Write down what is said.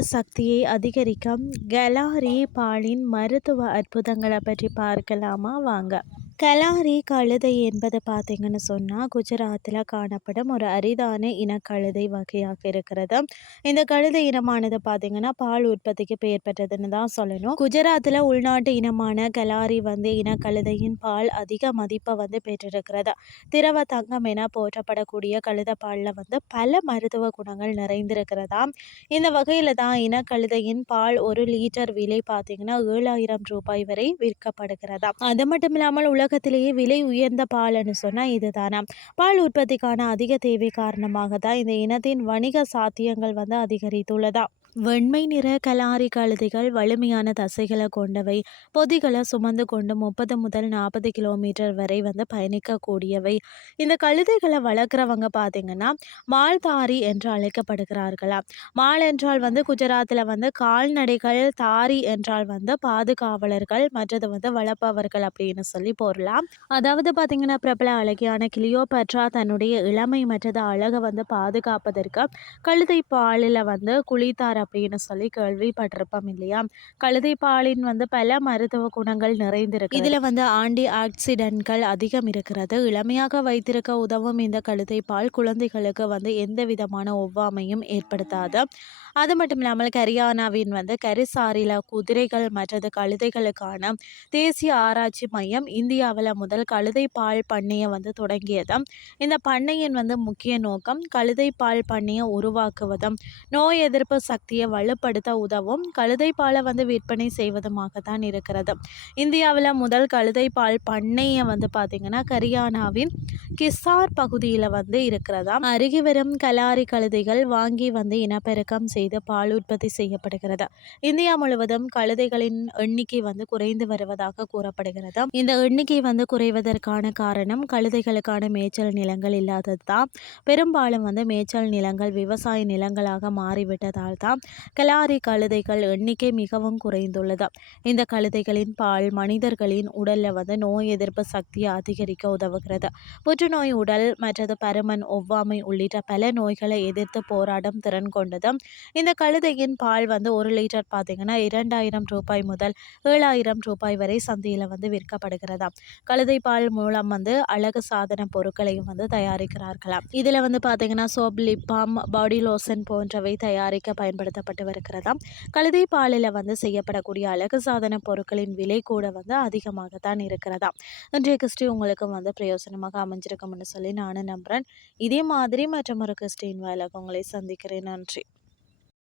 சக்தியை அதிகரிக்கும் கலாரி பாலின் மருத்துவ அற்புதங்களை பற்றி பார்க்கலாமா? வாங்க. கலாரி கழுதை என்பது பார்த்தீங்கன்னு சொன்னால் குஜராத்தில் காணப்படும் ஒரு அரிதான இன கழுதை வகையாக இருக்கிறது. இந்த கழுதை இனமானது பார்த்தீங்கன்னா பால் உற்பத்திக்கு பெயர் பெற்றதுன்னு தான் சொல்லணும். குஜராத்தில் உள்நாட்டு இனமான கலாரி வந்து இன கழுதையின் பால் அதிக மதிப்பை வந்து பெற்றிருக்கிறது. திரவ தங்கம் என போற்றப்படக்கூடிய கழுத பாலில் வந்து பல மருத்துவ குணங்கள் நிறைந்திருக்கிறதா? இந்த வகையில் தான் இன கழுதையின் பால் ஒரு லிட்டர் விலை பார்த்தீங்கன்னா ஏழாயிரம் ரூபாய் வரை விற்கப்படுகிறதா? அது மட்டும் இல்லாமல் உலக உலகத்திலேயே விலை உயர்ந்த பால்னு சொன்னால் இதுதானா? பால் உற்பத்திக்கான அதிக தேவை காரணமாக தான் இந்த இனத்தின் வணிக சாத்தியங்கள் வந்து அதிகரித்துள்ளதா? வெண்மை நிற கலாரி கழுதைகள் வலிமையான தசைகளை கொண்டவை. பொதிகளை சுமந்து கொண்டு முப்பது முதல் நாற்பது கிலோமீட்டர் வரை வந்து பயணிக்கக்கூடியவை. இந்த கழுதைகளை வளர்க்குறவங்க பார்த்தீங்கன்னா மால்தாரி என்று அழைக்கப்படுகிறார்களா? மால் என்றால் வந்து குஜராத்தில் வந்து கால்நடைகள் தாரி என்றால் வந்து பாதுகாவலர்கள் மற்றது வந்து வளர்ப்பவர்கள் அப்படின்னு சொல்லி போடலாம். அதாவது பார்த்தீங்கன்னா பிரபல அழகியான கிளியோ தன்னுடைய இளமை மற்றது அழகை வந்து பாதுகாப்பதற்கு கழுதை பாலில் வந்து குளித்தார அப்படின்னு சொல்லி கேள்விப்பட்டிருப்போம் இல்லையா? கழுதை பாலின் வந்து பல மருத்துவ குணங்கள் நிறைந்திருக்கு இதில் வந்து ஆண்டி ஆக்சிடென்ட்கள் அதிகம் இருக்கிறது. இளமையாக வைத்திருக்க உதவும் இந்த கழுதை பால் குழந்தைகளுக்கு வந்து எந்த விதமான ஒவ்வாமையும் ஏற்படுத்தாது. அது மட்டும் இல்லாமல் கரியானாவின் வந்து கரிசாரில குதிரைகள் மற்றது கழுதைகளுக்கான தேசிய ஆராய்ச்சி மையம் இந்தியாவில் முதல் கழுதை பால் பண்ணையை வந்து தொடங்கியது. இந்த பண்ணையின் வந்து முக்கிய நோக்கம் கழுதை பால் பண்ணையை உருவாக்குவதும் நோய் எதிர்ப்பு சக்தி சக்தியை வலுப்படுத்த உதவும் கழுதை பாலை வந்து விற்பனை செய்வதுமாக தான் இருக்கிறது. இந்தியாவில் முதல் கழுதை பால் பண்ணையை வந்து பார்த்திங்கன்னா கரியானாவின் கிசார் பகுதியில் வந்து இருக்கிறதா அருகி வரும் கலாரி கழுதைகள் வாங்கி வந்து இனப்பெருக்கம் செய்து பால் உற்பத்தி செய்யப்படுகிறது. இந்தியா முழுவதும் கழுதைகளின் எண்ணிக்கை வந்து குறைந்து வருவதாக கூறப்படுகிறது. இந்த எண்ணிக்கை வந்து குறைவதற்கான காரணம் கழுதைகளுக்கான மேய்ச்சல் நிலங்கள் இல்லாதது தான் பெரும்பாலும் வந்து மேய்ச்சல் நிலங்கள் விவசாய நிலங்களாக மாறிவிட்டதால் தான் கலாரி கழுதைகள் எண்ணிக்கை மிகவும் குறைந்துள்ளது இந்த கழுதைகளின் பால் மனிதர்களின் உடலில் வந்து நோய் எதிர்ப்பு சக்தியை அதிகரிக்க உதவுகிறது. புற்றுநோய் உடல் மற்றது பருமன் ஒவ்வாமை உள்ளிட்ட பல நோய்களை எதிர்த்து போராடும் திறன் கொண்டது இந்த கழுதையின் பால் வந்து ஒரு லிட்டர் பார்த்தீங்கன்னா இரண்டாயிரம் ரூபாய் முதல் ஏழாயிரம் ரூபாய் வரை சந்தையில் வந்து விற்கப்படுகிறது கழுதை பால் மூலம் வந்து அழகு சாதன பொருட்களையும் வந்து தயாரிக்கிறார்களாம். இதில் வந்து பார்த்தீங்கன்னா soap lip balm body lotion போன்றவை தயாரிக்க பயன்படுத்தப்பட்டு வருகிறதா கழுதை பாலில் வந்து செய்யப்படக்கூடிய அழகு சாதன பொருட்களின் விலை கூட வந்து அதிகமாகத்தான் இருக்கிறதா இன்றைய கிறிஸ்டி உங்களுக்கு வந்து பிரயோசனமாக அமைஞ்சிருக்கும்னு சொல்லி நானும் நம்புகிறேன் இதே மாதிரி மற்றும் ஒரு கிறிஸ்டின் வேலை உங்களை சந்திக்கிறேன். நன்றி.